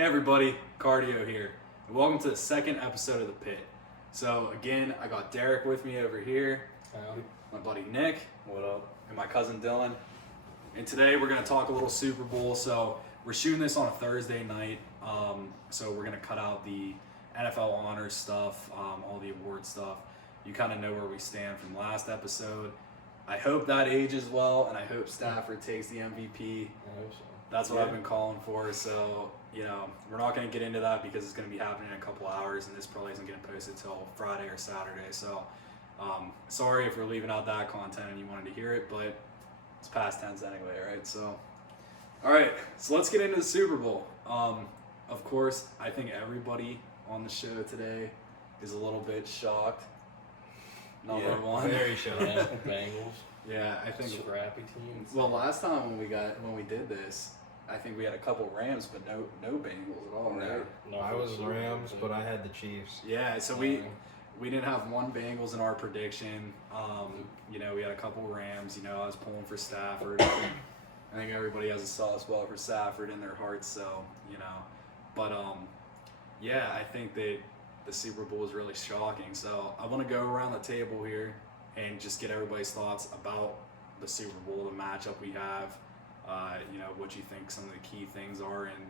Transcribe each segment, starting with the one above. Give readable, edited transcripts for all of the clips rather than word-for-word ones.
Hey everybody, Cardio here, and welcome to the second episode of the Pitt. So again, I got Derek with me over here, my buddy Nick, What up? and my cousin Dylan. And today we're going to talk a little Super Bowl. So we're shooting this on a Thursday night, so we're going to cut out the NFL honors stuff, all the award stuff. You kind of know where we stand from last episode. I hope that ages well, and I hope Stafford takes the MVP. I hope so. That's what I've been calling for. So, we're not going to get into that because it's going to be happening in a couple hours, and this probably isn't getting posted till Friday or Saturday. So, sorry if we're leaving out that content and you wanted to hear it, but it's past tense anyway, right? So, all right, so let's get into the Super Bowl. Of course, I think everybody on the show today is a little bit shocked. Number one. Very shocked. Bengals. Yeah, I think. Scrappy team. Well, last time when we did this, I think we had a couple Rams, but no Bengals at all, right? No, I was Rams, but I had the Chiefs. Yeah, so we didn't have one Bengals in our prediction. We had a couple Rams. I was pulling for Stafford. I think everybody has a soft spot for Stafford in their hearts. So but I think that the Super Bowl is really shocking. So I want to go around the table here and just get everybody's thoughts about the Super Bowl, the matchup we have. What you think some of the key things are, and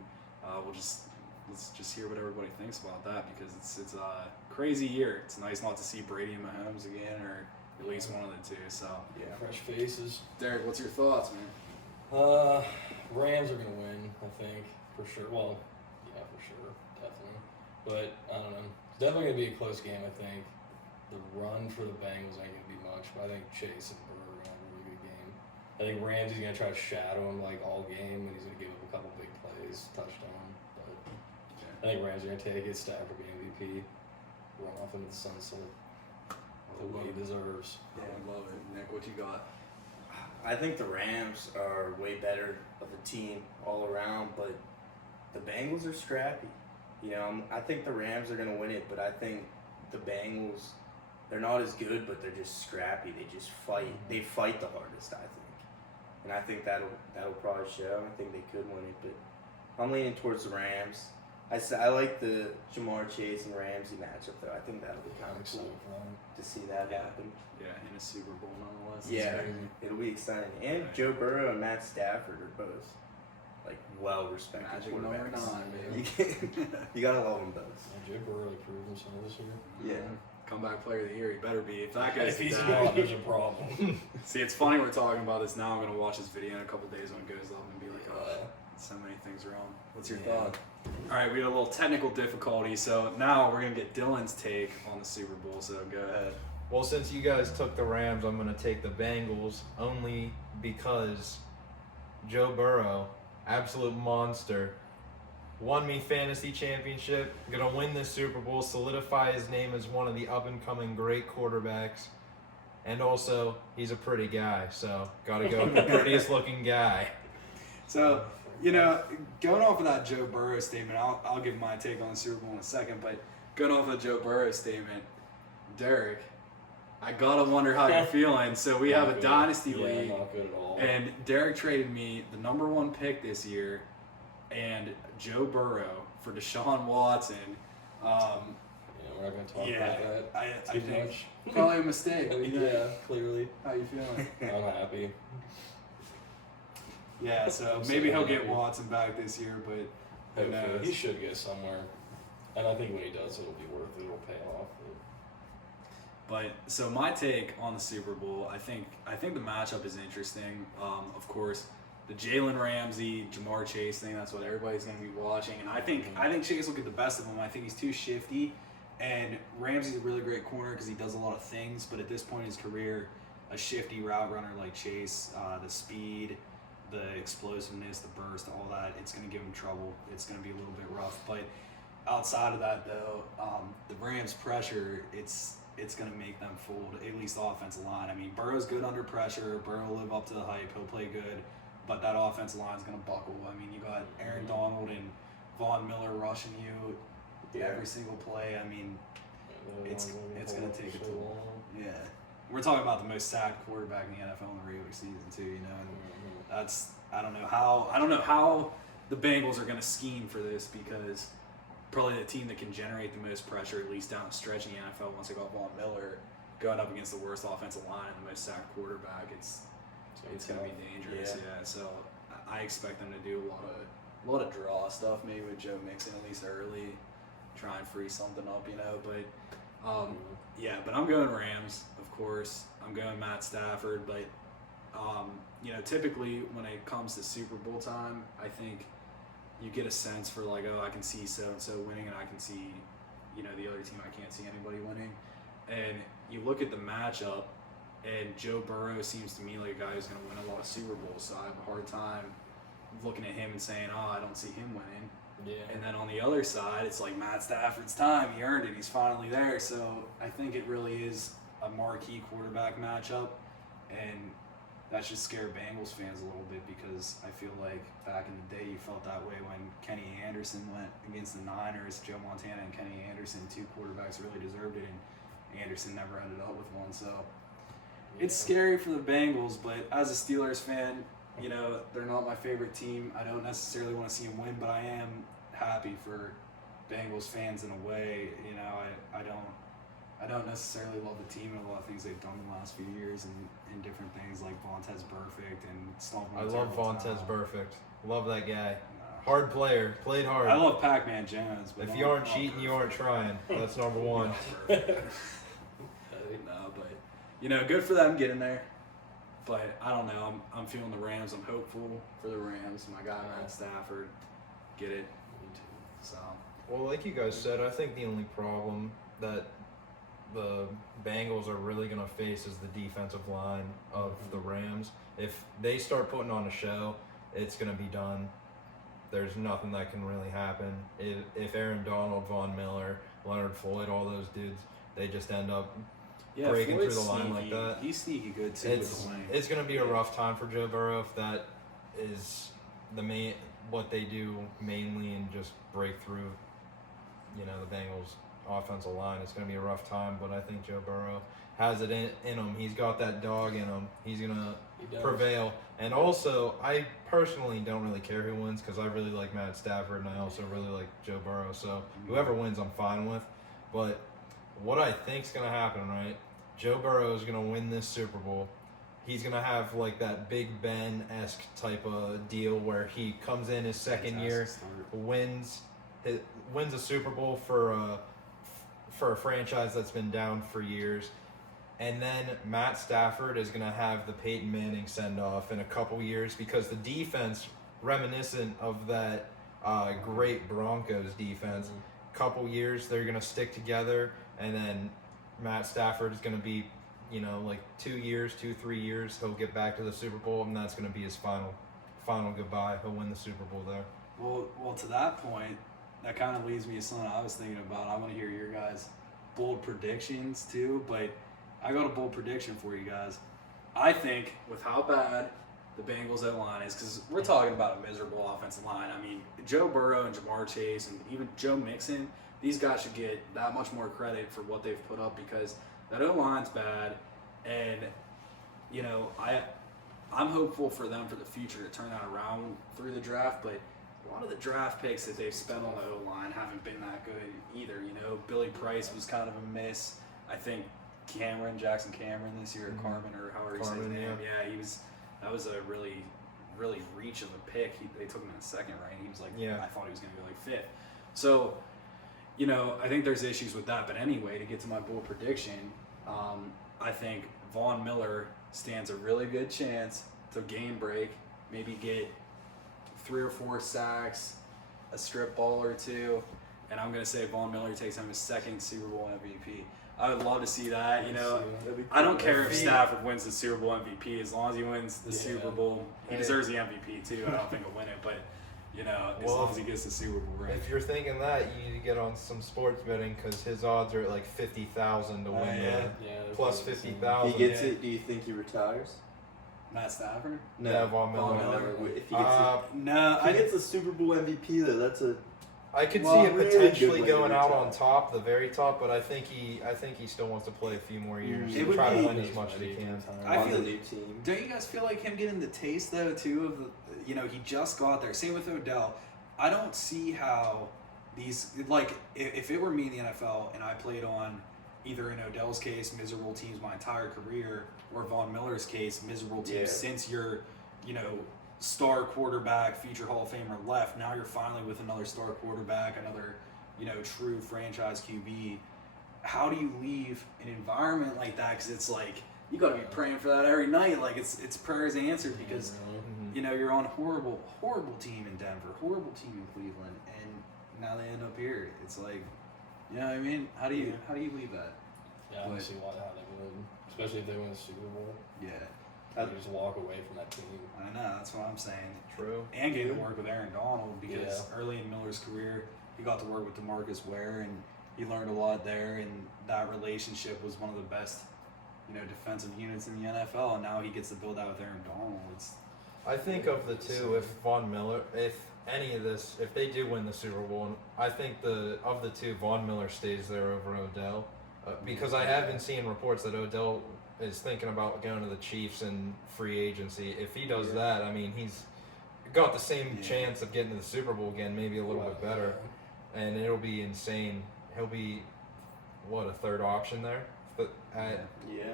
let's just hear what everybody thinks about that, because it's a crazy year. It's nice not to see Brady and Mahomes again, or at least one of the two. So Yeah. Fresh faces. Derek, what's your thoughts, man? Rams are gonna win, I think, for sure. Well, yeah, for sure, definitely. But I don't know. It's definitely gonna be a close game. I think the run for the Bengals ain't gonna be much, but I think Chase and Burrow are gonna have a really good game. I think Ramsey's gonna try to shadow him like all game, and he's gonna give up a couple big plays, touchdown. But I think Rams are gonna take it. Stafford be MVP, run off into the sunset the way he deserves. Yeah, I love it. Nick, what you got? I think the Rams are way better of a team all around, but the Bengals are scrappy. I think the Rams are going to win it, but I think the Bengals, they're not as good, but they're just scrappy. They just fight. They fight the hardest, I think. And I think that'll probably show. I think they could win it, but I'm leaning towards the Rams. I like the Jamar Chase and Ramsey matchup, though. I think that'll be kind of cool to see that happen. Yeah, in a Super Bowl nonetheless. Yeah, it'll be exciting. And Right. Joe Burrow and Matt Stafford are both well-respected Magic quarterbacks. number 9, baby. You gotta love them both. Yeah, Joe Burrow proved himself this year. Yeah. Comeback player of the year. He better be. If that guy's If he's down. not, there's a problem. See, it's funny we're talking about this now. I'm going to watch this video in a couple days when it goes up and be like, oh, so many things wrong. What's your thought? All right, we had a little technical difficulty, so now we're going to get Dylan's take on the Super Bowl, so go ahead. Well, since you guys took the Rams, I'm going to take the Bengals only because Joe Burrow, absolute monster, won me fantasy championship, going to win this Super Bowl, solidify his name as one of the up-and-coming great quarterbacks, and also he's a pretty guy, so got to go with the prettiest looking guy. So, going off of that Joe Burrow statement, I'll give my take on the Super Bowl in a second, but going off of the Joe Burrow statement, Derek, I gotta wonder how you're feeling. So we have a dynasty league, Not good at all. and Derek traded me the number 1 pick this year and Joe Burrow for Deshaun Watson. We're not gonna talk about that. I too think much. probably a mistake. What do you think? Yeah, clearly. How you feeling? I'm happy. Yeah, so I'm maybe so he'll get happy. Watson back this year, but who Hopefully. knows? He should go somewhere. And I think when he does, it'll be worth it. It'll pay off. But so my take on the Super Bowl, I think the matchup is interesting. Of course, the Jalen Ramsey, Jamar Chase thing, that's what everybody's going to be watching. And I think Chase will get the best of him. I think he's too shifty. And Ramsey's a really great corner because he does a lot of things. But at this point in his career, a shifty route runner like Chase, the speed, the explosiveness, the burst, all that, it's going to give him trouble. It's going to be a little bit rough. But outside of that, though, the Rams' pressure, it's going to make them fold, at least the offensive line. I mean, Burrow's good under pressure. Burrow will live up to the hype. He'll play good. But that offensive line's going to buckle. I mean, you got Aaron Donald and Von Miller rushing you every single play. I mean, it's going to take a toll. Yeah. We're talking about the most sacked quarterback in the NFL in the regular season, too, And that's I don't know how the Bengals are going to scheme for this because probably the team that can generate the most pressure, at least down the stretch in the NFL, once they got Von Miller going up against the worst offensive line and the most sacked quarterback, it's going to be dangerous. Yeah. So I expect them to do a lot of draw stuff, maybe with Joe Mixon at least early, try and free something up, But but I'm going Rams, of course. I'm going Matt Stafford, but typically when it comes to Super Bowl time, I think you get a sense for like, I can see so and so winning, and I can see, the other team I can't see anybody winning. And you look at the matchup, and Joe Burrow seems to me like a guy who's going to win a lot of Super Bowls. So I have a hard time looking at him and saying, I don't see him winning. Yeah. And then on the other side, it's like Matt Stafford's time. He earned it. He's finally there. So I think it really is a marquee quarterback matchup. And that should scare Bengals fans a little bit because I feel like back in the day you felt that way when Kenny Anderson went against the Niners. Joe Montana and Kenny Anderson, two quarterbacks, really deserved it, and Anderson never ended up with one. So it's scary for the Bengals, but as a Steelers fan, they're not my favorite team. I don't necessarily want to see them win, but I am happy for Bengals fans in a way. I don't necessarily love the team and a lot of things they've done in the last few years and different things like Vontez Burfict and stuff. I love Vontez Burfict. Love that guy. Hard player. Played hard. I love Pac-Man Jones. But if you aren't cheating, you aren't trying. That's number one. Good for them getting there. But I don't know. I'm feeling the Rams. I'm hopeful for the Rams. My guy Matt Stafford, get it. Me too. So. Well, like you guys said, I think the only problem that the Bengals are really going to face is the defensive line of the Rams. If they start putting on a show, it's going to be done. There's nothing that can really happen. If Aaron Donald, Von Miller, Leonard Floyd, all those dudes, they just end up breaking Floyd's through the line sneaky. like that. He's sneaky good too. It's going to be a rough time for Joe Burrow if that is what they do mainly and just break through, the Bengals offensive line. It's going to be a rough time, but I think Joe Burrow has it in him. He's got that dog in him. He's going to prevail. And also, I personally don't really care who wins because I really like Matt Stafford and I also really like Joe Burrow. So whoever wins, I'm fine with. But what I think's going to happen, right? Joe Burrow is going to win this Super Bowl. He's going to have like that Big Ben-esque type of deal where he comes in his second year, wins a Super Bowl for a franchise that's been down for years. And then Matt Stafford is going to have the Peyton Manning send-off in a couple years because the defense, reminiscent of that great Broncos defense, couple years they're going to stick together, and then Matt Stafford is going to be, like 3 years, he'll get back to the Super Bowl, and that's going to be his final goodbye. He'll win the Super Bowl there. Well, to that point, that kind of leads me to something I was thinking about. I want to hear your guys' bold predictions too, but I got a bold prediction for you guys. I think with how bad the Bengals O-line is, because we're talking about a miserable offensive line. I mean, Joe Burrow and Jamar Chase and even Joe Mixon, these guys should get that much more credit for what they've put up because that O-line's bad. And, I'm hopeful for them for the future to turn that around through the draft, but a lot of the draft picks that they've spent on the O-line haven't been that good either. Billy Price was kind of a miss. I think Jackson Cameron this year, or Carmen, or however he says his name. Yeah, that was a really, really reach of a pick. They took him in the second, right? He was like, I thought he was going to be like fifth. So, I think there's issues with that. But anyway, to get to my bold prediction, I think Von Miller stands a really good chance to game break, maybe get 3 or 4 sacks, a strip ball or 2, and I'm going to say Von Miller takes home his second Super Bowl MVP. I would love to see that. I don't care if Stafford wins the Super Bowl MVP as long as he wins the Super Bowl. He deserves the MVP too. I don't think he'll win it, but as long as he gets the Super Bowl, right? If you're thinking that, you need to get on some sports betting because his odds are at like 50,000 to win. Plus 50,000. He gets it. Do you think he retires? Matt Stafford? No, Von Miller. If he gets if he gets the Super Bowl MVP, though, that's a I could Well, see it really potentially good way going to out retire. on top, the very top, but I think he still wants to play a few more years It and would try to be- win as much as he can. I on feel- the new team. Don't you guys feel like him getting the taste though too of the, he just got there. Same with Odell. I don't see how these like if it were me in the NFL and I played on either in Odell's case miserable teams my entire career or Von Miller's case miserable teams Yeah. since your star quarterback future Hall of Famer left. Now you're finally with another star quarterback, another true franchise QB. How do you leave an environment like that? Because it's like you got to be praying for that every night. Like it's prayers answered because you're on a horrible team in Denver, horrible team in Cleveland, and now they end up here. It's like, you know what I mean? How do you leave that? Yeah, I don't see how they would, especially if they win the Super Bowl. Yeah, You just walk away from that team. I know. That's what I'm saying. True. And getting to work with Aaron Donald because early in Miller's career, he got to work with DeMarcus Ware, and he learned a lot there. And that relationship was one of the best, defensive units in the NFL. And now he gets to build out with Aaron Donald. I think of the two, if if they do win the Super Bowl, I think of the two, Von Miller stays there over Odell, because I have been seeing reports that Odell is thinking about going to the Chiefs in free agency. If he does that, I mean, he's got the same chance of getting to the Super Bowl again, maybe a little bit better, and it'll be insane. He'll be a third option there, but Yeah.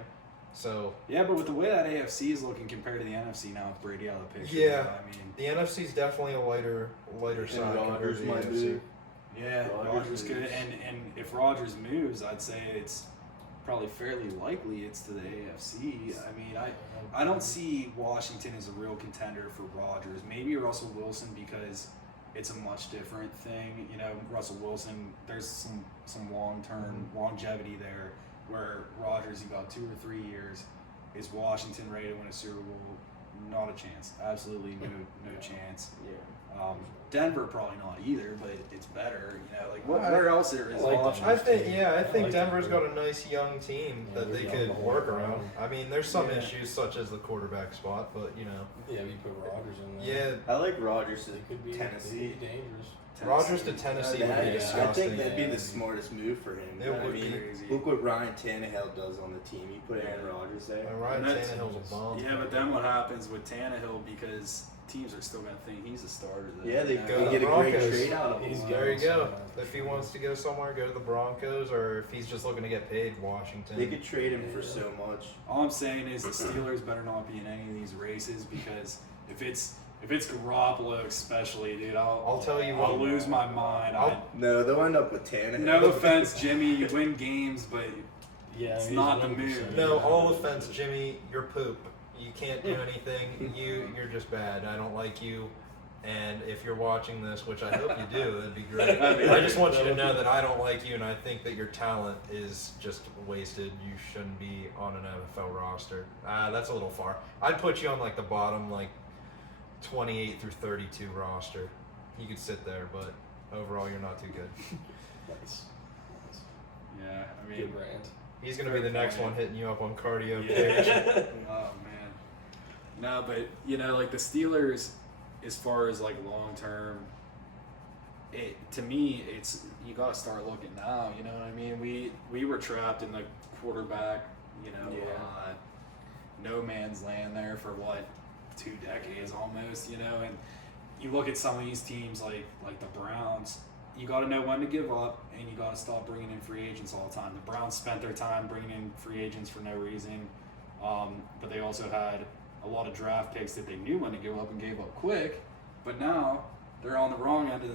so Yeah, but with the way that AFC is looking compared to the NFC now with Brady out of the picture, Yeah. I mean, the NFC is definitely a lighter side compared Rodgers to the might AFC. move. yeah, Rodgers Rodgers could, moves. and if Rodgers moves, I'd say it's probably fairly likely it's to the AFC. I mean, I don't see Washington as a real contender for Rodgers. Maybe Russell Wilson because it's a much different thing. Russell Wilson, there's some long-term longevity there where Rodgers, you got 2 or 3 years. Is Washington ready to win a Super Bowl? Not a chance. Absolutely no chance. Yeah. Denver probably not either, but it's better. Where else there is I like options? I think I like Denver's Denver. got a nice young team Yeah, that they they're could young. work around. I mean, there's some Yeah. issues such as the quarterback spot, but Yeah, you put Rodgers in there. yeah, I like Rodgers to They could be Tennessee. dangerous. Rodgers to Tennessee would be I disgusting. think that'd be Yeah. the smartest move for him. It I would mean, be. Crazy. look what Ryan Tannehill does on the team. You put Aaron Rodgers there. And Ryan And that's- Tannehill's a bomb. Yeah, but then what happens with Tannehill because teams are still going to think he's a starter. Then. Yeah, they Go go to get the a great Broncos. trade out of He's him. There you go. somewhere. If he wants to go somewhere, go to the Broncos, or if he's just looking to get paid, Washington. They could trade him for so much. All I'm saying is the Steelers better not be in any of these races because if it's Garoppolo especially, dude, I'll tell you I'll what. lose my mind. No, they'll end up with Tannehill. No offense, Jimmy, you win games, but Yeah, It's he's not the 100%. move. No, all offense, Jimmy. You're poop. You can't do anything. You're just bad. I don't like you. And if you're watching this, which I hope you do, that'd be great. I just want you to know that I don't like you, and I think that your talent is just wasted. You shouldn't be on an NFL roster. That's a little far. I'd put you on the bottom, 28 through 32 roster. You could sit there, but overall, you're not too good. Nice. yeah, I mean, Good rant. He's gonna be the next one hitting you up on cardio. yeah. Oh man, no, but the Steelers, as far as long term, to me, it's you got to start looking now. You know what I mean? We were trapped in the quarterback, no man's land there for 2 decades almost, and you look at some of these teams like the Browns. You got to know when to give up, and you got to stop bringing in free agents all the time. The Browns spent their time bringing in free agents for no reason, but they also had a lot of draft picks that they knew when to give up and gave up quick. But now they're on the wrong end of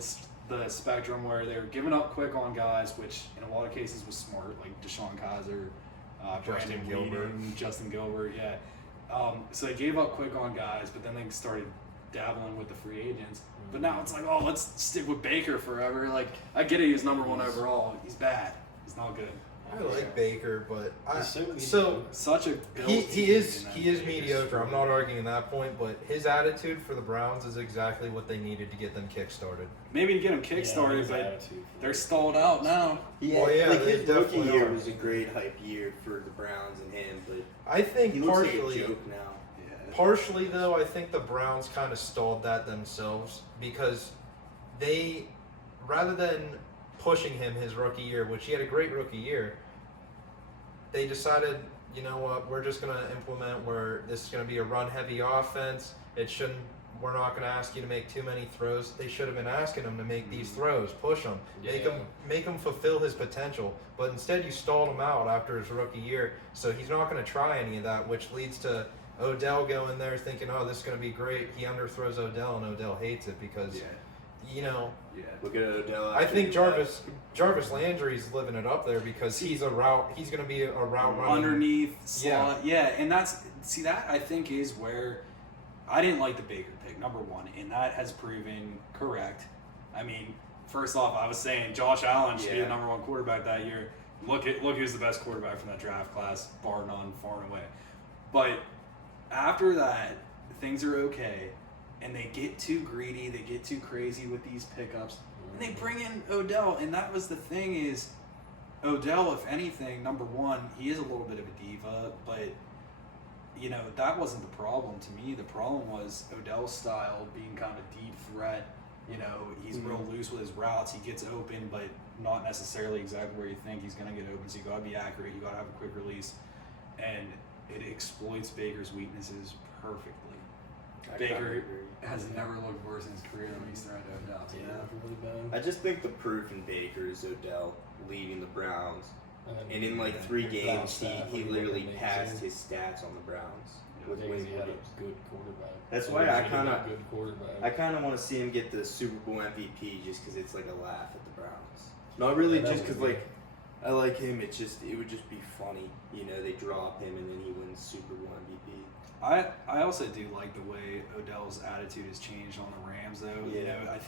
the spectrum where they're giving up quick on guys, which in a lot of cases was smart, like Deshaun Kaiser, Justin Brandon Gilbert. Weeden, Justin Gilbert, yeah. So they gave up quick on guys, but then they started dabbling with the free agents. But now it's like, oh, let's stick with Baker forever. I get it, he was number 1 overall. He's bad. He's not good. I like Baker, but He's so so Such a built he team, is and he then is Baker's mediocre. I'm not struggling. arguing that point, but his attitude for the Browns is exactly what they needed to get them kick-started. Maybe to get him kick-started, but they're stalled out now. Well, yeah, they his rookie definitely year are. was a great hype year for the Browns and him, but I think he looks like a partially, joke now. partially though, I think the Browns kind of stalled that themselves because they rather than pushing him his rookie year, which he had a great rookie year, they decided, you know what, we're just going to implement where this is going to be a run-heavy offense. We're not going to ask you to make too many throws. They should have been asking him to make these throws, push him, make him fulfill his potential. But instead, you stalled him out after his rookie year, so he's not going to try any of that, which leads to Odell going there thinking, oh, this is going to be great. He underthrows Odell, and Odell hates it because, you know. Yeah. Look at Odell. I think Jarvis Landry's living it up there because he's going to be a route running underneath slot. Yeah, and that I think is where I didn't like the Baker pick, number one, and that has proven correct. I mean, first off, I was saying Josh Allen should be the number one quarterback that year. Look who's the best quarterback from that draft class, bar none, far and away. But after that, things are okay, and they get too greedy, they get too crazy with these pickups, and they bring in Odell. And that was the thing is, Odell, if anything, number one, he is a little bit of a diva, but you know, that wasn't the problem to me. The problem was Odell's style being kind of a deep threat. You know, he's real loose with his routes. He gets open, but not necessarily exactly where you think he's going to get open. So you got to be accurate. You got to have a quick release. And it exploits Baker's weaknesses perfectly. Baker has never looked worse in his career than he's thrown to Odell. Really bad. I just think the proof in Baker is Odell leading the Browns. And in like 3 games, he literally passed his stats on the Browns. With because Wayne he had a Williams. good quarterback. That's why I kind of want to see him get the Super Bowl MVP just because it's like a laugh at the Browns. Not really just because like I like him. It would just be funny, you know. They drop him and then he wins Super Bowl MVP. I also do like the way Odell's attitude has changed on the Rams, though. Yeah. You know, I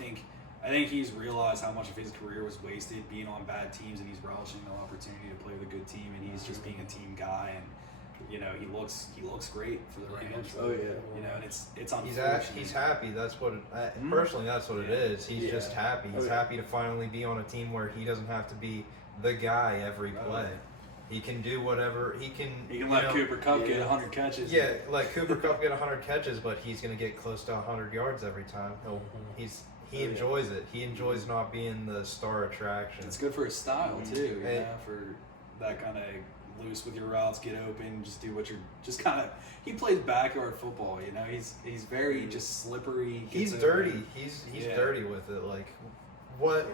think he's realized how much of his career was wasted being on bad teams, and he's relishing the opportunity to play with a good team, and he's just being a team guy, and you know he looks great for the Rams. Oh yeah. You know, and it's unfortunate. He's happy. That's what personally that's what it is. He's just happy. He's happy to finally be on a team where he doesn't have to be the guy every play. He can do whatever he can. He can let Cooper Kupp get 100 catches. Yeah, let Cooper Kupp get 100 catches, but he's going to get close to 100 yards every time. He enjoys it. He enjoys not being the star attraction. It's good for his style too. You know, for that kind of loose with your routes, get open, just do what you're. Just kind of. He plays backyard football. You know, he's very just slippery. He's dirty. He's dirty with it. Like what?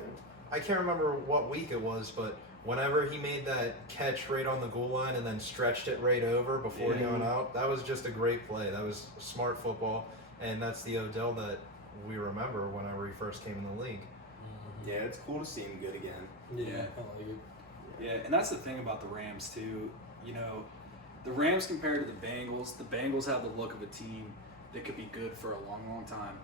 I can't remember what week it was, but whenever he made that catch right on the goal line and then stretched it right over before going out, that was just a great play. That was smart football, and that's the Odell that we remember whenever he first came in the league. Yeah, it's cool to see him good again. Yeah, Yeah. I like it. Yeah, and that's the thing about the Rams too. You know, the Rams compared to the Bengals have the look of a team that could be good for a long, long time.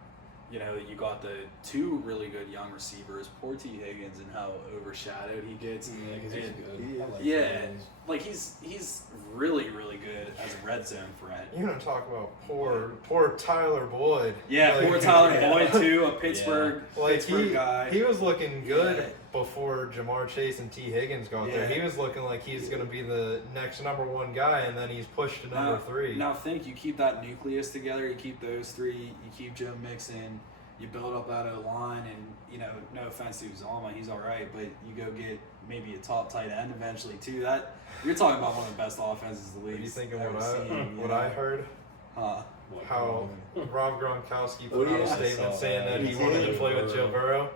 You know, you got the 2 really good young receivers, poor T. Higgins, and how overshadowed he gets. Yeah, because he's good. I like Higgins. Like he's really, really good as a red zone threat. You're gonna talk about poor Tyler Boyd. Yeah, like, poor Tyler Boyd too, a Pittsburgh guy. He was looking good before Jamar Chase and T. Higgins got there. He was looking like he's gonna be the next number 1 guy, and then he's pushed to number 3. Now think you keep that nucleus together, you keep those 3, you keep Joe Mixon, you build up that O-line, and you know, no offense to Uzama, he's all right, but you go get maybe a top tight end eventually too. That you're talking about one of the best offenses the league. What do you think of ever seen, what I heard? Huh? How Rob Gronkowski put out a I statement saw saying that that. he wanted to play with Joe Burrow.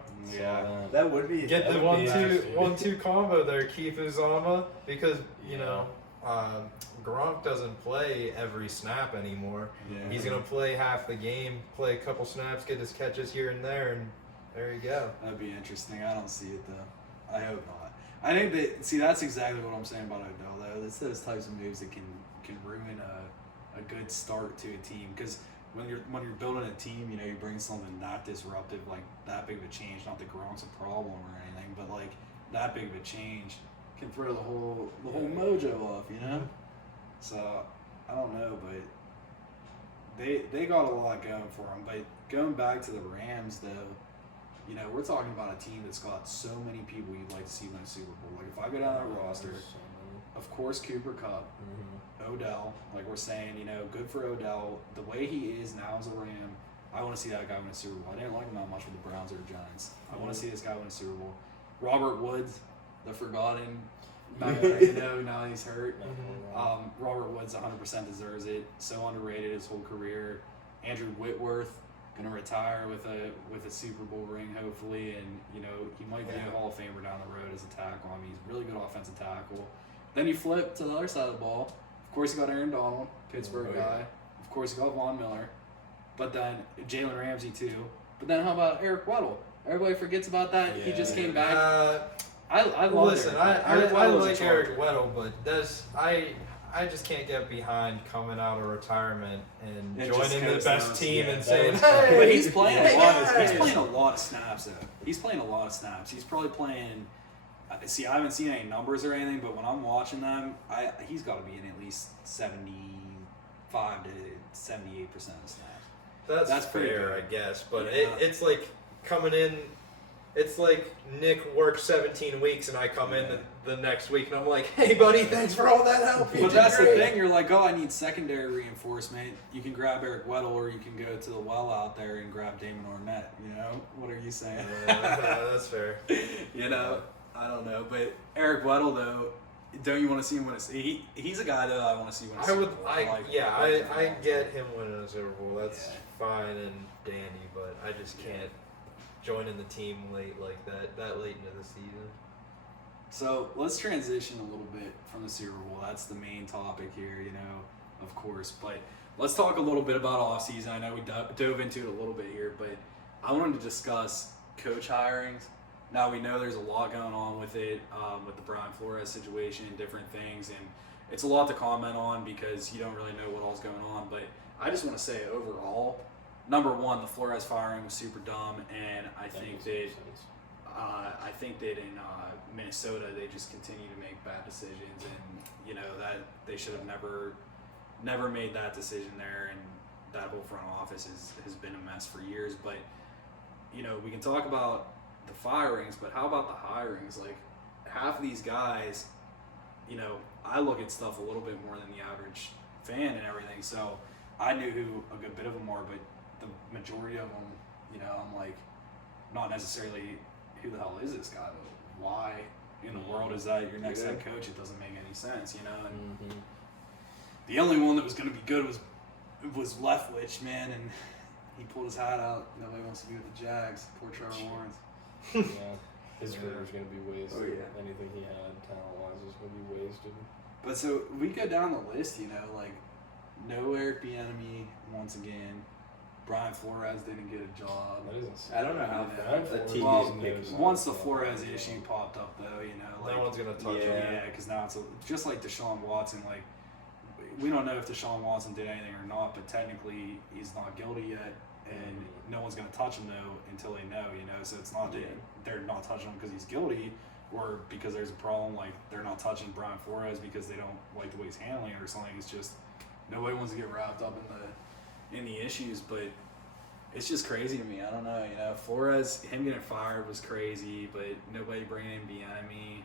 That would be Get the That would be interesting. 1-2 combo there, Keith Uzama, because you know Gronk doesn't play every snap anymore. Yeah. He's gonna play half the game, play a couple snaps, get his catches here and there, and there you go. That'd be interesting. I don't see it though. I hope not. I think that's exactly what I'm saying about Odell though. It's those types of moves that can ruin a good start to a team, because when you're building a team, you know, you bring something that disruptive, like that big of a change. Not that Gronk's a problem or anything, but like that big of a change can throw the whole mojo off, you know. So I don't know, but they got a lot going for them. But going back to the Rams though, you know, we're talking about a team that's got so many people you'd like to see win a Super Bowl. Like if I go down that roster, of course Cooper Kupp, Odell, like we're saying, you know, good for Odell. The way he is now as a Ram, I want to see that guy win a Super Bowl. I didn't like him that much with the Browns or the Giants. I want to see this guy win a Super Bowl. Robert Woods, the forgotten, now he's hurt. Robert Woods 100% deserves it. So underrated his whole career. Andrew Whitworth gonna retire with a Super Bowl ring hopefully, and he might be a Hall of Famer down the road as a tackle. I mean, he's a really good offensive tackle. Then you flip to the other side of the ball. Of course, you got Aaron Donald, Pittsburgh guy. Of course, you got Von Miller. But then Jalen Ramsey too. But then how about Eric Weddle? Everybody forgets about that. He just came back. I love Listen, Eric. I Eric Weddle was a like Charger. Eric Weddle, but I just can't get behind coming out of retirement and It just joining the goes best down, team yeah, and that saying, was- hey, But he's playing a lot. He's guys." playing a lot of snaps though. He's playing a lot of snaps. He's probably playing. See, I haven't seen any numbers or anything, but when I'm watching them, he's got to be in at least 75 to 78% of the snaps. That's pretty fair, good. I guess. But Yeah. it's like coming in. It's like Nick worked 17 weeks and I come in the next week and I'm like, hey, buddy, thanks for all that help. You But did that's the great." thing. You're like, oh, I need secondary reinforcement. You can grab Eric Weddle, or you can go to the well out there and grab Damon Arnett. What are you saying? That's fair. I don't know. But Eric Weddle, though, don't you want to see him win he's a guy that I want to see win a Super Bowl. I get him winning a Super Bowl. That's fine and dandy, but I just can't join in the team late like that late into the season. So let's transition a little bit from the Super Bowl. That's the main topic here, of course. But let's talk a little bit about offseason. I know we dove into it a little bit here, but I wanted to discuss coach hirings. Now we know there's a lot going on with it, with the Brian Flores situation and different things, and it's a lot to comment on because you don't really know what all's going on. But I just want to say overall, number one, the Flores firing was super dumb, and I think that in Minnesota they just continue to make bad decisions, and that they should have never made that decision there, and that whole front office has been a mess for years. But we can talk about the firings, but how about the hirings? Like half of these guys, I look at stuff a little bit more than the average fan and everything, so I knew who a good bit of them are, but the majority of them, I'm like, not necessarily who the hell is this guy, but why in the world is that your next head coach? It doesn't make any sense, and the only one that was going to be good was Leftwich, man, and he pulled his hat out. Nobody wants to be with the Jags. Poor Trevor Lawrence. His career's going to be wasted. Oh, yeah. Anything he had talent-wise is going to be wasted. But so we go down the list, like no Eric Bieniemy once again. Brian Flores didn't get a job. That isn't. I don't know how Brian a Flores team Well, doesn't is know once the something Flores about issue it. popped up, though, like No one's gonna touch him. yeah, because now it's just like Deshaun Watson. Like we don't know if Deshaun Watson did anything or not, but technically he's not guilty yet, and no one's gonna touch him though until they know. So it's not that they're not touching him because he's guilty, or because there's a problem. Like they're not touching Brian Flores because they don't like the way he's handling it or something. It's just nobody wants to get wrapped up in the issues, but. It's just crazy to me. I don't know. Flores, him getting fired was crazy, but nobody bringing in Bieniemy.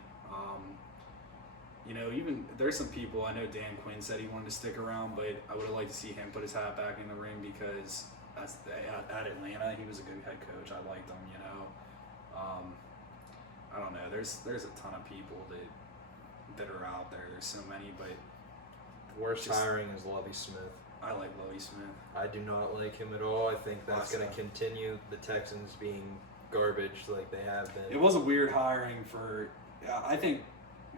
Even there's some people. I know Dan Quinn said he wanted to stick around, but I would have liked to see him put his hat back in the ring because at Atlanta he was a good head coach. I liked him. I don't know. There's a ton of people that are out there. There's so many, but Worst Just- hiring is Lovie Smith. I like Lovie Smith. I do not like him at all. I think that's Why going to so? continue the Texans being garbage like they have been. It was a weird hiring for. I think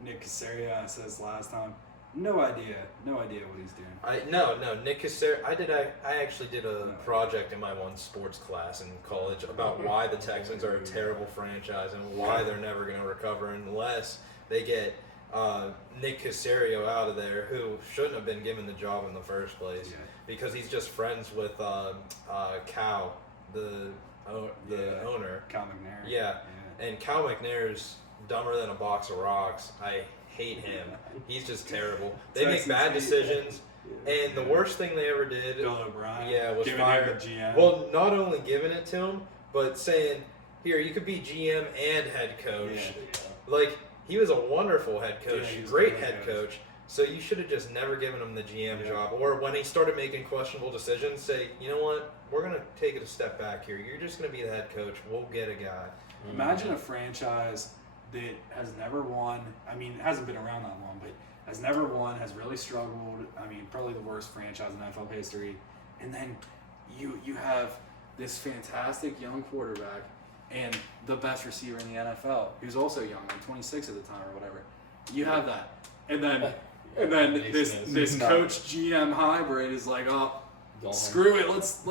Nick Caserio. I said this last time. No idea what he's doing. No, Nick Caserio. I actually did a project in my one sports class in college about why the Texans are a terrible franchise and why they're never going to recover unless they get Nick Caserio out of there, who shouldn't have been given the job in the first place because he's just friends with Cal, the owner. Cal McNair. Yeah. And Cal McNair's dumber than a box of rocks. I hate him. He's just terrible. They make bad decisions. And the worst thing they ever did, Bill O'Brien. was giving fire. him the GM. Well, not only giving it to him, but saying, "Here, you could be GM and head coach." Yeah. Like he was a wonderful head coach, Yeah, he was a great good head head coach. So you should have just never given him the GM job. Or when he started making questionable decisions, say, you know what, we're going to take it a step back here. You're just going to be the head coach. We'll get a guy. Imagine a franchise that has never won. I mean, it hasn't been around that long, but has never won, has really struggled. I mean, probably the worst franchise in NFL history. And then you have this fantastic young quarterback and the best receiver in the NFL, who's also young, like 26 at the time or whatever. You have that. And then this coach GM hybrid is like, oh, screw it, let's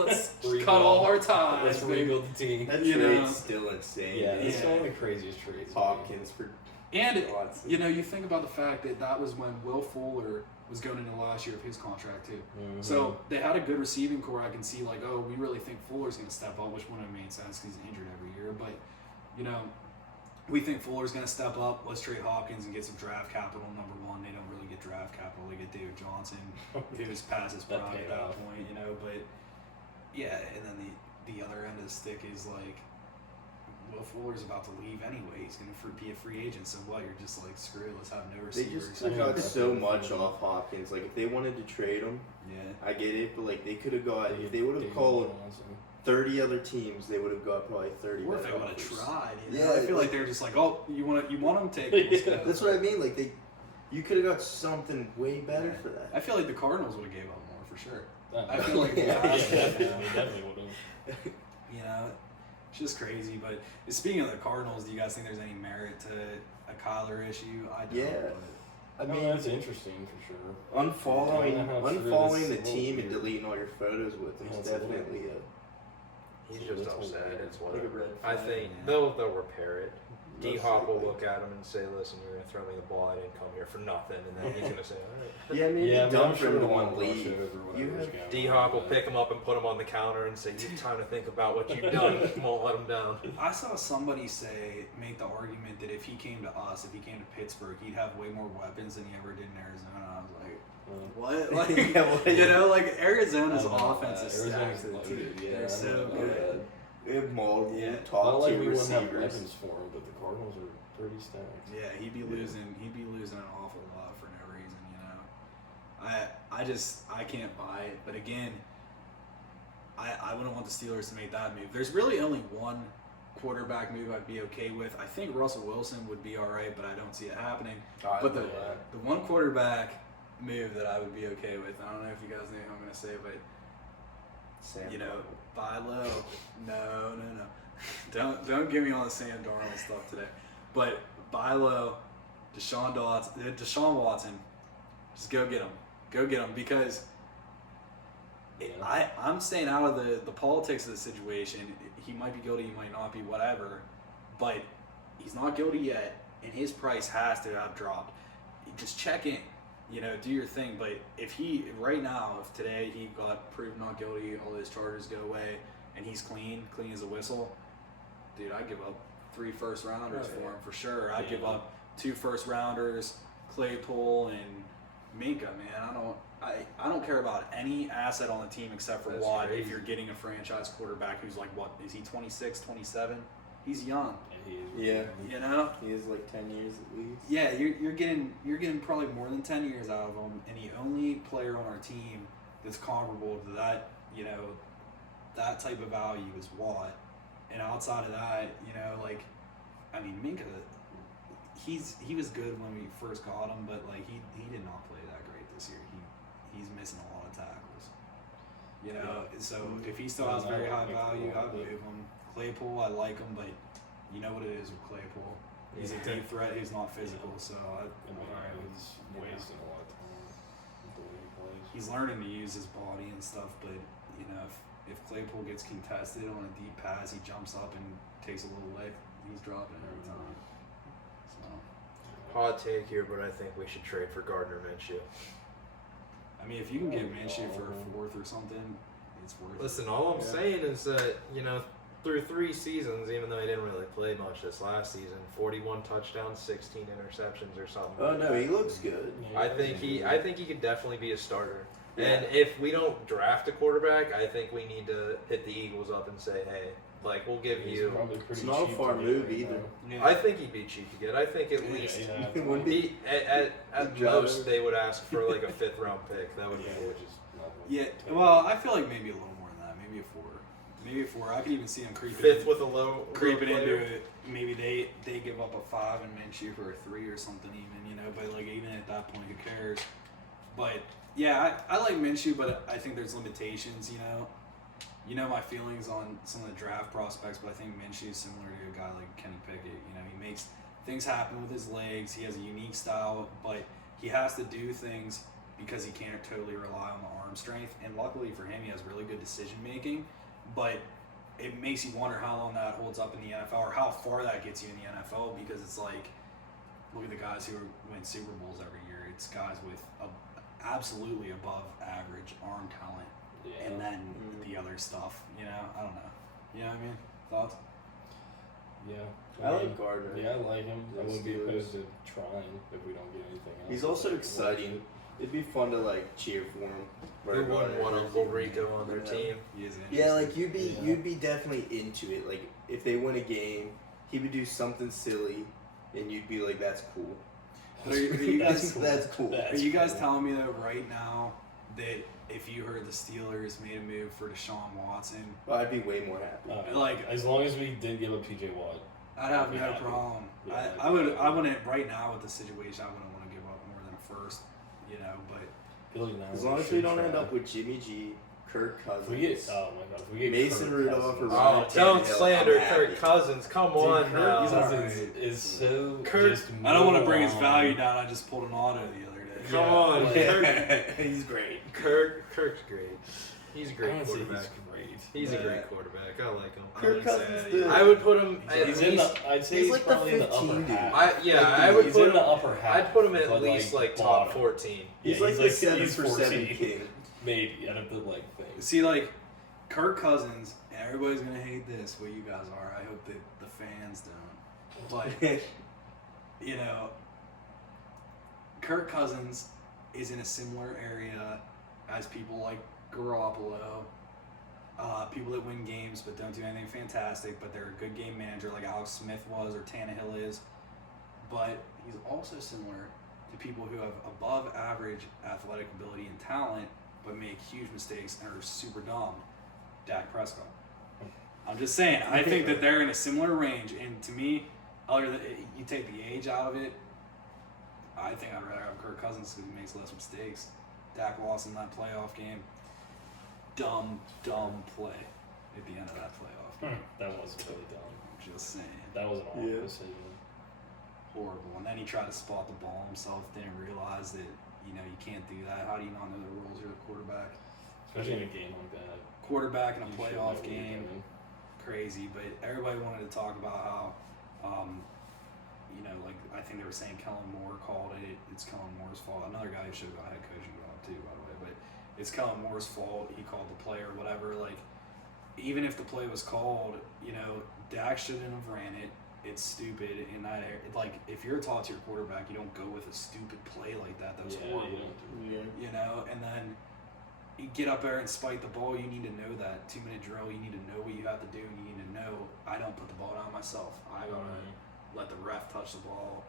cut all our ties. Let's rebuild the team. That You trade's know. still insane. Yeah, it's Yeah. one of the craziest trades. Hopkins for And Watson. you know, you think about the fact that was when Will Fuller was going into the last year of his contract too. Mhm. So they had a good receiving core. I can see like, oh, we really think Fuller's going to step up, which wouldn't have made sense because he's injured every year. But you know, we think Fuller's going to step up. Let's trade Hopkins and get some draft capital. Number one, they don't really get draft capital. They get David Johnson, who's past his That prime paid at that off. point. You know, but yeah, and then the other end of the stick is like, Will Fuller's about to leave anyway. He's going to be a free agent. So what? You're just like, screw it. Let's have no They receivers. just took out so much off Hopkins. Like if they wanted to trade him, Yeah. I get it, but like they could have got if they would have David called Johnson. 30 other teams, they would have got probably 30. Or if they better would have offers. tried. You know? Yeah, I feel like they're just like, oh, you want them, take it. Let's go. That's what I mean. Like you could have got something way better for that. I feel like the Cardinals would have gave up more for sure. That- I feel like yeah, yeah. definitely would have. You know, it's just crazy. But speaking of the Cardinals, do you guys think there's any merit to a Kyler issue? I don't. Yeah. But I I mean, mean, that's interesting for sure. unfollowing I don't know how true unfollowing this the is. team and deleting all your photos with them Yeah, is it's a little- definitely He's So just it's upset. weird. It's like a whatever. red I flag. think Yeah. they'll repair it. D Most Hop will likely. look at him and say, "Listen, you're gonna throw me the ball. I didn't come here for nothing." And then he's gonna say, "All right." Yeah, I mean, Yeah, it's I mean, dumb I'm for sure him to they'll want to brush leave. over You whatever's have going D on, Hop will but- pick him up and put him on the counter and say, "You have time to think about what you've done. Won't let him down." I saw somebody make the argument that if he came to us, if he came to Pittsburgh, he'd have way more weapons than he ever did in Arizona. I was like, what? Like, Yeah, what? you know, like Arizona's I don't know offense about is that. stacked. Arizona's Dude. loaded, yeah, They're I so don't know about good. that. We have multiple Yeah. Not top like tier we wouldn't have receivers. weapons for him, but the Cardinals are pretty stacked. Yeah, he'd be losing an awful lot for no reason, you know. I can't buy it. But again, I wouldn't want the Steelers to make that move. There's really only one quarterback move I'd be okay with. I think Russell Wilson would be all right, but I don't see it happening. But the one quarterback move that I would be okay with, I don't know if you guys know who I'm going to say, but Sam you know, buy low. No. Don't get me on the Sam Darnold stuff today. But buy low, Deshaun Watson, just go get him. Go get him because I'm staying out of the politics of the situation. He might be guilty, he might not be, whatever. But he's not guilty yet, and his price has to have dropped. Just check in. You know, do your thing. But if today he got proved not guilty, all his charges go away, and he's clean as a whistle, dude, I'd give up 3 first rounders for him for sure. I'd give up 2 first rounders, Claypool and Minka, man. I don't care about any asset on the team except for That's Watt. crazy. If you're getting a franchise quarterback who's like, what, is he 26, 27? He's young, Yeah. you know? He is like 10 years at least. Yeah, you're getting probably more than 10 years out of him, and the only player on our team that's comparable to that, you know, that type of value is Watt. And outside of that, you know, like, I mean, Minka, he was good when we first got him, but like he did not play that great this year. He's missing a lot of tackles. You know, so if he still has very high value, I'd move him. Claypool, I like him, but you know what it is with Claypool. He's a deep threat. He's not physical, so I mean, he's wasting a lot of time with the way he plays. he's learning to use his body and stuff. But you know, if Claypool gets contested on a deep pass, he jumps up and takes a little lick. He's dropping every time. So Hot take here, but I think we should trade for Gardner Minshew. I mean, if you can get Minshew for a 4th or something, it's worth it. Listen, all I'm saying is that, you know, through 3 seasons, even though he didn't really play much this last season, 41 touchdowns, 16 interceptions or something. Oh no, he looks good. Yeah, I think he could definitely be a starter. And if we don't draft a quarterback, I think we need to hit the Eagles up and say, hey, Like, we'll give He's you. probably pretty It's not a cheap far to get move right either. now. I think he'd be cheap to get. I think at least Yeah, It would be. at Good job. most they would ask for like a 5th round pick. That would be it. which is nothing. Yeah, well, I feel like maybe a little more than that. Maybe a 4. Maybe a 4. I could even see him creeping 5th in, with a low creeping low into player. it. Maybe they give up a 5 and Minshew for a 3 or something even, you know. But like even at that point, who cares? But yeah, I like Minshew, but I think there's limitations, you know. You know my feelings on some of the draft prospects, but I think Minshew is similar to a guy like Kenny Pickett. You know, he makes things happen with his legs. He has a unique style, but he has to do things because he can't totally rely on the arm strength. And luckily for him, he has really good decision making. But it makes you wonder how long that holds up in the NFL or how far that gets you in the NFL, because it's like, look at the guys who win Super Bowls every year. It's guys with absolutely above average arm talent. Yeah. And then the other stuff, you know, I don't know. You know what I mean? Thoughts? Yeah. I mean, like Gardner. Yeah, I like him. I The wouldn't be Steelers. opposed to trying if we don't get anything else. He's also I think we'll exciting. It'd be fun to like cheer for him. Who wouldn't want Uncle Rico on their team? He is Yeah, interesting. like Yeah. you'd be definitely into it. Like if they win a game, he would do something silly, and you'd be like, "That's cool." But are you guys, That's cool. are you guys telling me that right now that if you heard the Steelers made a move for Deshaun Watson, Well, I'd be way more happy. like as long as we didn't give up TJ Watt. I'd have I'd be no happy. problem. Yeah, I wouldn't right now with the situation. I wouldn't want to give up more than a first, you know. But I feel like now As we long as should we don't try. end up with Jimmy G, Kirk Cousins. If we get, oh my god, if we get Mason Kirk Rudolph or Cousins, Ryan Oh, don't Tannehill, slander I'm Kirk happy. Cousins. Come Dude, on Kirk now. He's Cousins alright. is so Kirk- just I don't want to bring his moved value on. down. I just pulled an auto the other day. Come on, like- Kirk. He's great. Kirk's great. He's a I great wouldn't say quarterback. He's great. He's a but great quarterback. I like him. Kirk wouldn't say Cousins, that, dude. yeah. I would put him at He's in least. the. I'd say he's he's, like the probably in the 15 upper dude. half. I would he's put in him. the upper half. I'd put him at but, least like top bottom. 14. He's Yeah, like he's the like- 7 he's for 7 14. king. Maybe out of the like thing. See, like Kirk Cousins, and everybody's gonna hate this. What you guys are. I hope that the fans don't. But you know, Kirk Cousins is in a similar area as people like Garoppolo, people that win games but don't do anything fantastic, but they're a good game manager like Alex Smith was or Tannehill is. But he's also similar to people who have above average athletic ability and talent but make huge mistakes and are super dumb. Dak Prescott. I'm just saying, I think that they're in a similar range, and to me, other than you take the age out of it, I think I'd rather have Kirk Cousins because he makes less mistakes. Dak lost in that playoff game. Dumb play at the end of that playoff game. That was really dumb. I'm just saying. That was an awful Yeah. decision. Horrible. And then he tried to spot the ball himself, didn't realize that, you know, you can't do that. How do you not know the rules? You're the quarterback. Especially in a game like that. Quarterback in a You should know playoff what you're game. doing. Crazy, but everybody wanted to talk about how, you know, like I think they were saying Kellen Moore called it. It's Kellen Moore's fault. Another guy who should have got head coaching job too, by the way. But it's Kellen Moore's fault. He called the play or whatever. Like, even if the play was called, you know, Dak shouldn't have ran it. It's stupid in that area. Like, if you're taught to your quarterback, you don't go with a stupid play like that. That was Yeah, horrible. you don't do You know, and then you get up there and spike the ball. You need to know that 2-minute drill. You need to know what you have to do. And you need to know I don't put the ball down myself. I gotta let the ref touch the ball.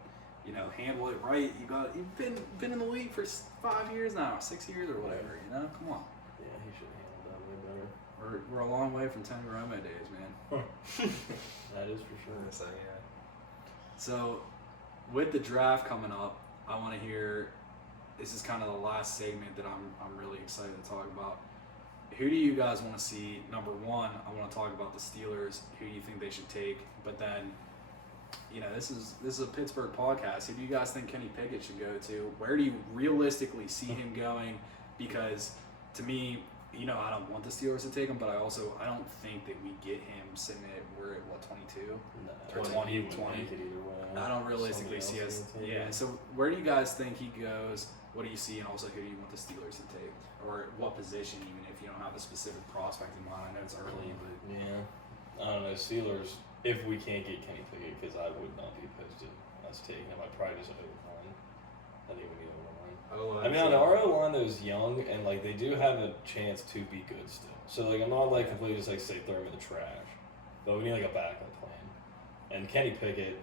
You know, handle it right. You've been in the league for 5 years now, 6 years or whatever. You know, come on. Yeah, he should have handled that way better. We're a long way from Tony Romo days, man. That is for sure. So, yeah. So, with the draft coming up, I want to hear. This is kind of the last segment that I'm really excited to talk about. Who do you guys want to see? Number one, I want to talk about the Steelers. Who do you think they should take? But then, you know, this is a Pittsburgh podcast. Who do you guys think Kenny Pickett should go to? Where do you realistically see him going? Because to me, you know, I don't want the Steelers to take him, but I don't think that we get him sitting at we're at what 22. No, Or 20, 20. he wouldn't make it either way. I don't realistically see Somebody us. else would take Yeah. him. So where do you guys think he goes? What do you see, and also who do you want the Steelers to take, or what position? Even if you don't have a specific prospect in mind, I know it's early, but Yeah. I don't know. Steelers, if we can't get Kenny Pickett, because I would not be opposed to us taking him, I'd probably just O-line. I think we need O-line. I mean, on the O-line, those young, and like they do have a chance to be good still. So like, I'm not like completely just like say throw him in the trash. But we need like a backup plan. And Kenny Pickett,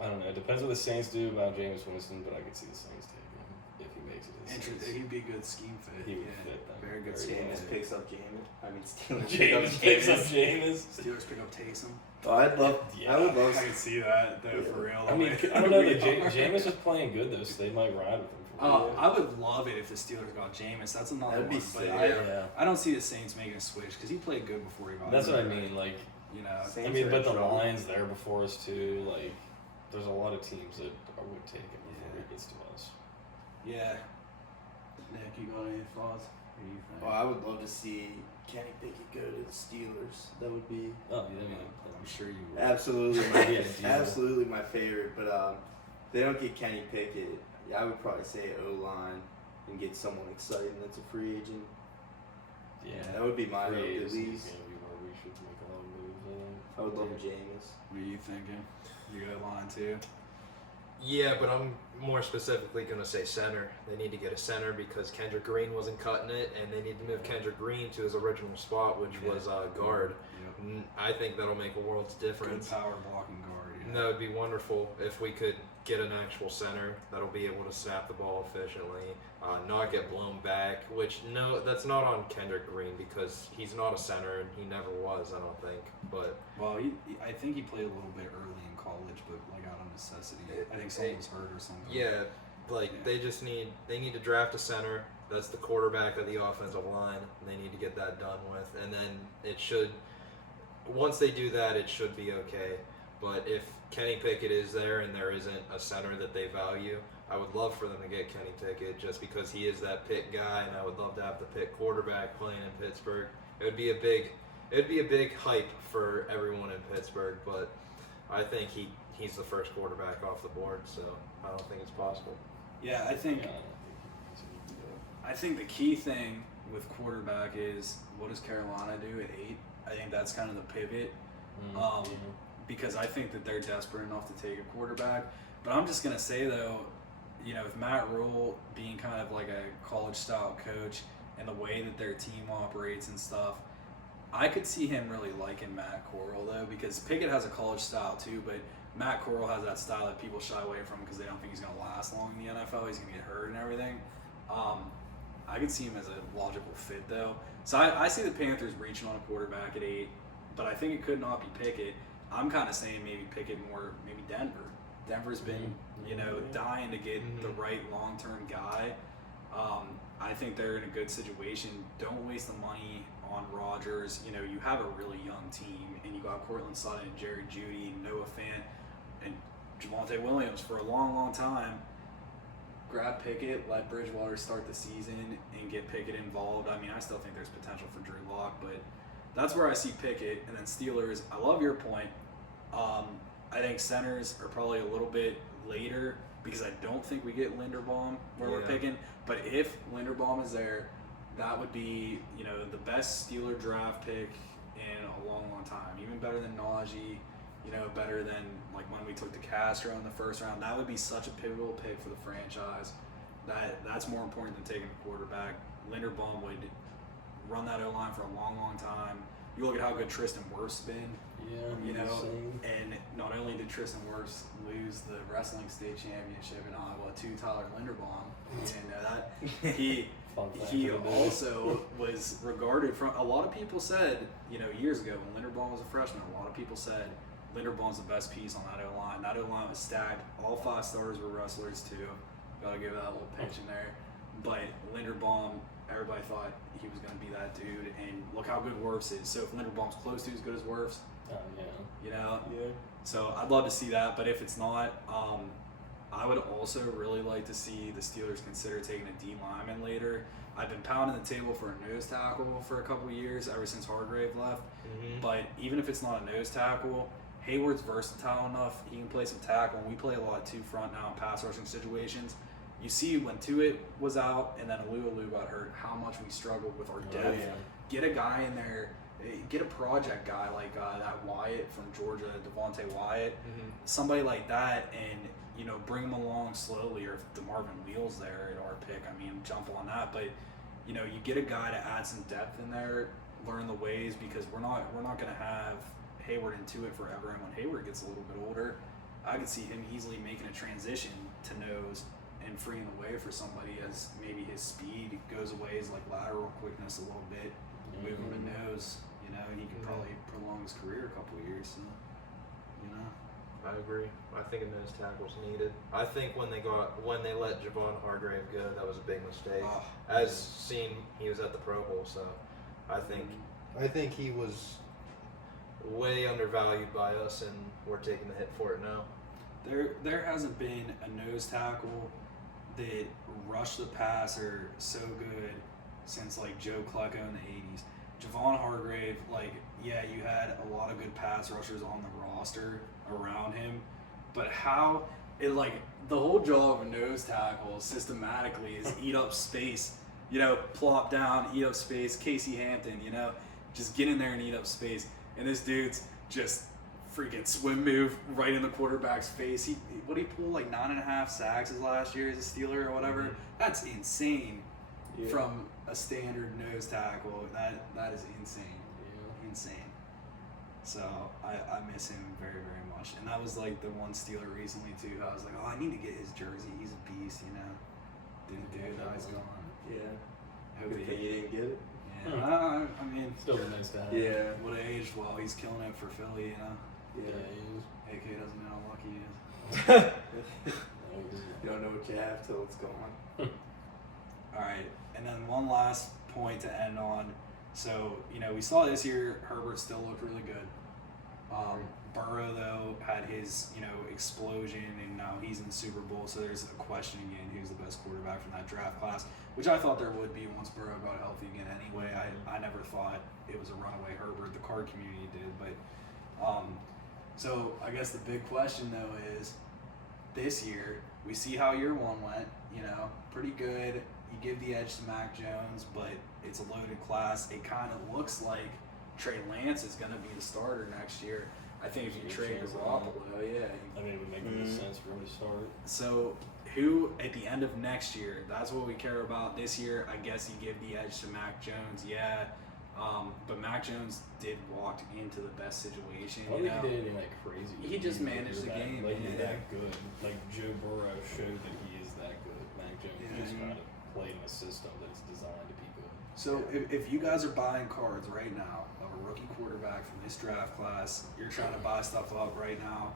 I don't know. It depends what the Saints do about Jameis Winston, but I could see the Saints taking him if he makes it to the Saints. Interesting. He'd be a good scheme fit. He would yeah. fit them. Very good Very scheme well. Jameis fit. picks up Jameis. I mean, Steelers Jameis picks up Jameis. Steelers pick up Taysom. Oh, I'd love. Yeah. I would love. I can see that though for real. I mean, I don't know. Jameis is playing good though, so they might ride with him for a while. I would love it if the Steelers got Jameis. That's another That'd be one. sick. But Yeah. I don't see the Saints making a switch because he played good before he got. That's what I hurt. mean. Like, You know. Saints I mean, are but in the trouble. Lions there before us too. Like, there's a lot of teams that would take him before he gets to us. Yeah. Nick, you got any thoughts? What do you think? Oh, I would love to see Kenny Pickett go to the Steelers. That would be Oh, yeah, I'm sure you would. absolutely Yeah, my deal. absolutely my favorite. But if they don't get Kenny Pickett, I would probably say O-line and get someone exciting that's a free agent. Yeah, That would be my hope free at agency is least. gonna be where we should make a lot of moves. I think. I would love Jameis. What are you thinking? You got a line too? Yeah, but I'm more specifically going to say center. They need to get a center because Kendrick Green wasn't cutting it, and they need to move Kendrick Green to his original spot, which Yeah. was guard. Yep. And I think that'll make a world's Good difference. power blocking guard. And Yeah. that would be wonderful if we could get an actual center that'll be able to snap the ball efficiently, not get blown back. Which no, that's not on Kendrick Green because he's not a center and he never was. I don't think. But Well, I think he played a little bit early in college, but like out of necessity. I think someone was hurt or something. yeah, like Yeah. they need to draft a center. That's the quarterback of the offensive line. And they need to get that done with, and then it should. Once they do that, it should be okay. But if Kenny Pickett is there and there isn't a center that they value, I would love for them to get Kenny Pickett just because he is that Pitt guy, and I would love to have the Pitt quarterback playing in Pittsburgh. It would be a big hype for everyone in Pittsburgh. But I think he's the first quarterback off the board, so I don't think it's possible. Yeah, I think Yeah, I don't think he's gonna do that. I think the key thing with quarterback is what does Carolina do at 8? I think that's kind of the pivot. Yeah. Because I think that they're desperate enough to take a quarterback. But I'm just gonna say though, with Matt Rule being kind of like a college style coach and the way that their team operates and stuff, I could see him really liking Matt Corral though, because Pickett has a college style too, but Matt Corral has that style that people shy away from because they don't think he's gonna last long in the NFL. He's gonna get hurt and everything. I could see him as a logical fit though. So I see the Panthers reaching on a quarterback at 8, but I think it could not be Pickett. I'm kind of saying maybe Pickett more, maybe Denver. Denver's been, dying to get the right long-term guy. I think they're in a good situation. Don't waste the money on Rodgers. You have a really young team, and you got Cortland Sutton, Jerry Jeudy, Noah Fant, and Javonte Williams for a long, long time. Grab Pickett, let Bridgewater start the season, and get Pickett involved. I mean, I still think there's potential for Drew Lock, but that's where I see Pickett. And then Steelers, I love your point. I think centers are probably a little bit later because I don't think we get Linderbaum where we're Yeah. picking. But if Linderbaum is there, that would be, the best Steeler draft pick in a long, long time. Even better than Najee, better than like when we took DeCastro in the first round. That would be such a pivotal pick for the franchise. That's more important than taking a quarterback. Linderbaum would run that O-line for a long, long time. You look at how good Tristan Wirfs's been, and not only did Tristan Wirfs lose the wrestling state championship in Iowa to Tyler Linderbaum, you didn't know that. Fun fact He of the day. also was regarded from a lot of people said, years ago when Linderbaum was a freshman, a lot of people said Linderbaum's the best piece on that O-line. That O-line was stacked. All 5 starters were wrestlers too. Gotta give that a little pinch in there. But Linderbaum, everybody thought he was going to be that dude, and look how good Wirfs is. So if Linderbaum's close to as good as Wirfs, Yeah. so I'd love to see that. But if it's not, I would also really like to see the Steelers consider taking a D lineman later. I've been pounding the table for a nose tackle for a couple of years, ever since Hargrave left. But even if it's not a nose tackle, Hayward's versatile enough. He can play some tackle, and we play a lot of 2 front now in pass rushing situations. You see when Tuitt was out and then Alualu got hurt, how much we struggled with our depth. yeah. Get a guy in there, get a project guy like that Wyatt from Georgia, Devontae Wyatt, somebody like that, and bring him along slowly. Or if DeMarvin Wheel's there at our pick, I mean, jump on that. But you get a guy to add some depth in there. learn the ways, because we're not going to have Hayward into it forever. And when Hayward gets a little bit older, I could see him easily making a transition to nose and freeing the way for somebody as maybe his speed goes away, his like lateral quickness a little bit, move him to nose, you know, and he can probably prolong his career a couple of years. So, you know. I agree. I think a nose tackle's needed. I think when they let Javon Hargrave go, that was a big mistake. Oh. As seen, he was at the Pro Bowl, so I think he was way undervalued by us, and we're taking the hit for it now. There hasn't been a nose tackle that rushed the passer so good since like Joe Klecko in the 80s. Javon Hargrave, like, yeah, you had a lot of good pass rushers on the roster around him, but how it, like, the whole job of a nose tackle systematically is eat up space, you know, plop down, eat up space. Casey Hampton, you know, just get in there and eat up space. And this dude's just freaking swim move right in the quarterback's face. He pull like 9.5 sacks his last year as a Steeler or whatever. That's insane from a standard nose tackle. That is insane. Insane. So I miss him very, very much. And that was like the one Steeler recently too. I was like, oh, I need to get his jersey. He's a beast, you know. Didn't do it. Now he's gone. Yeah. Hope Good thing you didn't get it. Yeah. I mean, Still be nice to have. Yeah. would have aged well. He's killing it for Philly, you know. Yeah, AK doesn't know how lucky he is. You don't know what you have till it's gone. All right, and then one last point to end on. So, you know, we saw this year Herbert still looked really good. Burrow, though, had his, you know, explosion, and now he's in the Super Bowl. So there's a question again, who's the best quarterback from that draft class, which I thought there would be once Burrow got healthy again anyway. I never thought it was a runaway Herbert. The card community did. But so I guess the big question, though, is this year, we see how year one went, you know, pretty good. You give the edge to Mac Jones, but it's a loaded class. It kind of looks like Trey Lance is going to be the starter next year. I think if you trade Garoppolo, I mean, it would make the most sense for him to start. So who at the end of next year? That's what we care about. This year, I guess you give the edge to Mac Jones. But Mac Jones did walk into the best situation. I don't think he did anything like crazy. He just managed the game. Like, he's that good. Like, Joe Burrow showed that he is that good. Mac Jones just kind of played in a system that's designed to be good. So if you guys are buying cards right now of a rookie quarterback from this draft class, you're trying to buy stuff up right now,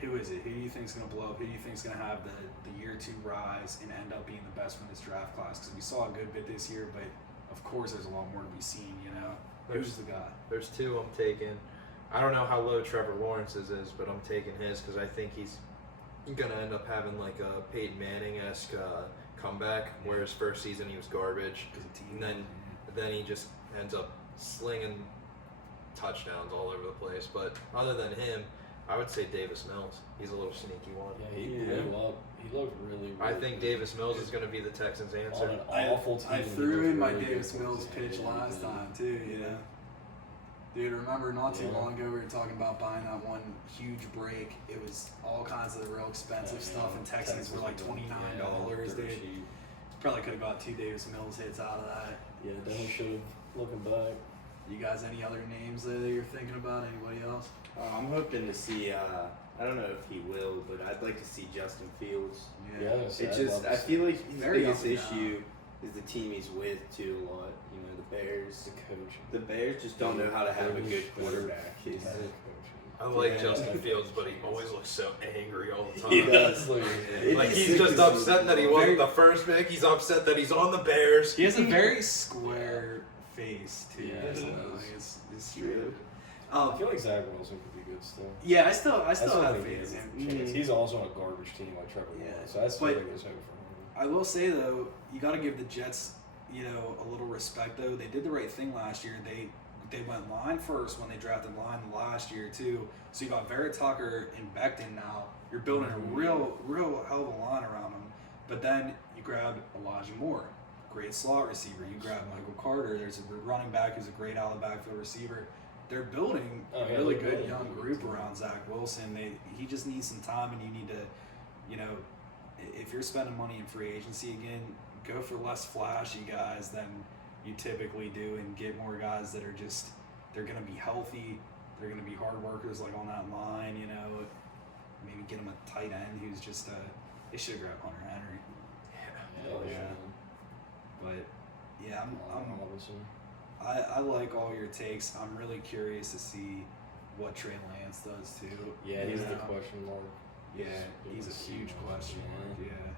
who is it? Who do you think is going to blow up? Who do you think is going to have the year two rise and end up being the best from this draft class? Because we saw a good bit this year, but of course there's a lot more to be seen, you know? Who's the guy? There's two I'm taking. I don't know how low Trevor Lawrence's is, but I'm taking his because I think he's going to end up having like a Peyton Manning-esque comeback, where his first season he was garbage. And then he just ends up slinging touchdowns all over the place. But other than him, I would say Davis Mills. He's a little sneaky one. Yeah, he blew up. He looked really, I really think good. Davis Mills is going to be the Texans' On answer. an awful team. I he threw looked in my really Davis good Mills for pitch him. last time too, you know? Dude, remember not too long ago we were talking about buying that one huge break. It was all kinds of real expensive stuff, and Texans were like $29, dude. Probably could have got 2 Davis Mills hits out of that. Yeah, definitely should have. Looking back. You guys, any other names there that you're thinking about? Anybody else? I'm hoping to see. I don't know if he will, but I'd like to see Justin Fields. Yeah, It's just I feel like his Very biggest up and issue is the team he's with too a lot. You know, the Bears. The coach. The Bears just don't know how to have a good quarterback. He's, I like Justin Fields, but he always looks so angry all the time. He does. Like he's just upset that he wasn't the first pick. He's upset that he's on the Bears. He has a very square face too. Yeah, so he does. it's true. I feel like Zach Wilson could be good still. Yeah, I still have think faith in him. he has a chance. He's also on a garbage team like Trevor Lawrence, so I still But- think there's hope for him. I will say though, you got to give the Jets, you know, a little respect though. They did the right thing last year. They went line first when they drafted line last year too. So you got Vera Tucker and Becton now. You're building a real hell of a line around them. But then you grab Elijah Moore, great slot receiver. You grab Michael Carter. There's a running back who's a great out of the backfield receiver. They're building a really good young group around Zach Wilson. He just needs some time, and you need to, you know, if you're spending money in free agency again, go for less flashy guys than, you typically do and get more guys that are just, they're going to be healthy, they're going to be hard workers like on that line, you know. Maybe get them a tight end who's just they should have grabbed Hunter Henry. Hell yeah. But yeah, Robinson. I like all your takes. I'm really curious to see what Trey Lance does too. Yeah, he's You the know? question mark. Yeah, he's a huge question mark. Yeah.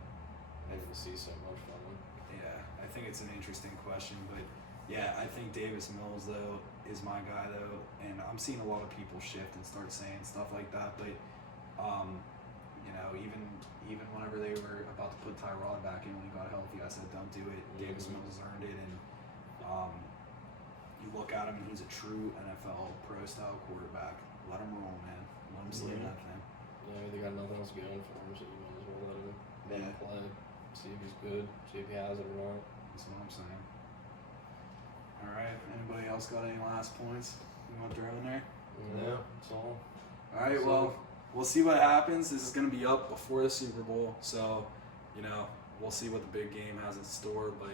I didn't see so much from him. Yeah, I think it's an interesting question, but yeah, I think Davis Mills though is my guy though, and I'm seeing a lot of people shift and start saying stuff like that. But you know, even whenever they were about to put Tyrod back in when he got healthy, I said don't do it. Davis Mills has earned it, and you look at him and he's a true NFL pro style quarterback. Let him roll, man. Let him sling that thing. Yeah, they got nothing else going for him, so you might as well let him play. See if he's good, see if he has it or not. That's what I'm saying. All right. Anybody else got any last points you want to throw in there? No, that's all. All right. Well, we'll see what happens. This is going to be up before the Super Bowl, so you know we'll see what the big game has in store. But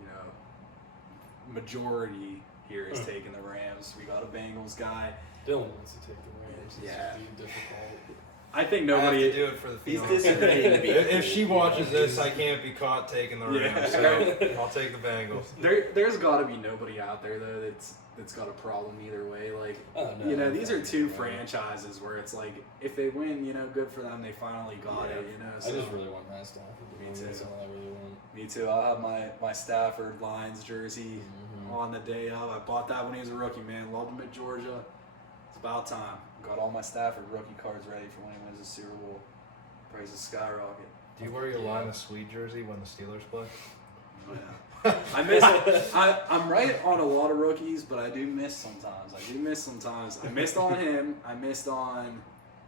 you know, majority here is taking the Rams. We got a Bengals guy. Dylan wants to take the Rams. It's Yeah. gonna be difficult. I think I have nobody. to do it for the He's fiance. disagreeing. If she watches this, I can't be caught taking the Rams, so I'll take the Bengals. There's got to be nobody out there though that's got a problem either way. Like, Oh, no, you know, these are two no. franchises where it's like if they win, you know, good for them. They finally got it. You know, so I just really want Matt Stafford. Me That's too. all I really want. me too. I'll have my Stafford Lions jersey Mhm. on the day of. I bought that when he was a rookie. Man, loved him at Georgia. It's about time. Got all my Stafford rookie cards ready for when he wins the Super Bowl. Prices skyrocket. Do you wear your line of Sweet jersey when the Steelers play? Oh, yeah. I miss. I'm right on a lot of rookies, but I do miss sometimes. I missed on him. I missed on.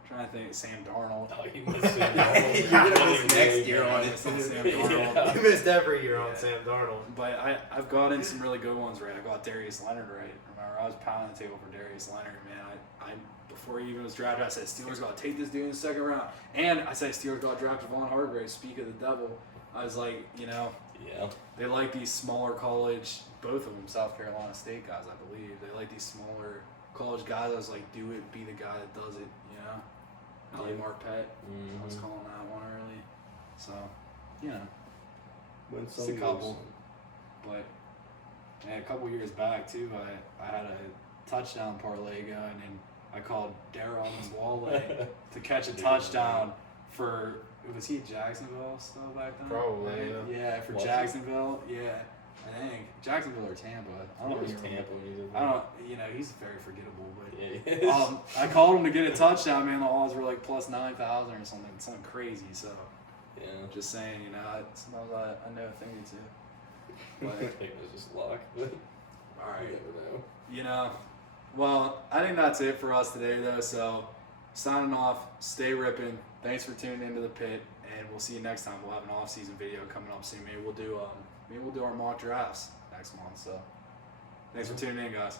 Trying to think. Sam Darnold. Oh, you missed it. You're gonna miss next year on I it. missed on Sam Darnold. You missed every year on Yeah. Sam Darnold. But I've gotten some really good ones right. I got Darius Leonard right. Remember, I was pounding the table for Darius Leonard, man. I before he even was drafted, I said Steelers got to take this dude in the second round, and I said Steelers got to draft Javon Hargrave. Speak of the devil, I was like, you know, Yeah. they like these smaller college, both of them South Carolina State guys, I believe. They like these smaller college guys. I was like, do it, be the guy that does it, you know. Ali Yeah. Marpet, I was Mhm. calling that one early, so you know. Win Just a some, lose couple. some. But yeah, a couple years back too, I had a touchdown parlay going, and I called Darryl Wale to catch a touchdown for. Was he at Jacksonville still back then? Probably, Right? yeah. Yeah, for Was he? Jacksonville. Yeah, I think Jacksonville or Tampa. I don't It was remember. Tampa. When he did I that. don't. You know, he's very forgettable, but. Yeah, he is. I called him to get a touchdown, man. The odds were like plus 9,000 or something crazy. So, Yeah. just saying, you know, sometimes I know a thing or two. I But think it was just luck, but all you right, never know. you know, well, I think that's it for us today, though. So, signing off. Stay ripping. Thanks for tuning into the Pit, and we'll see you next time. We'll have an off-season video coming up soon. Maybe we'll do our mock drafts next month. So, thanks for tuning in, guys.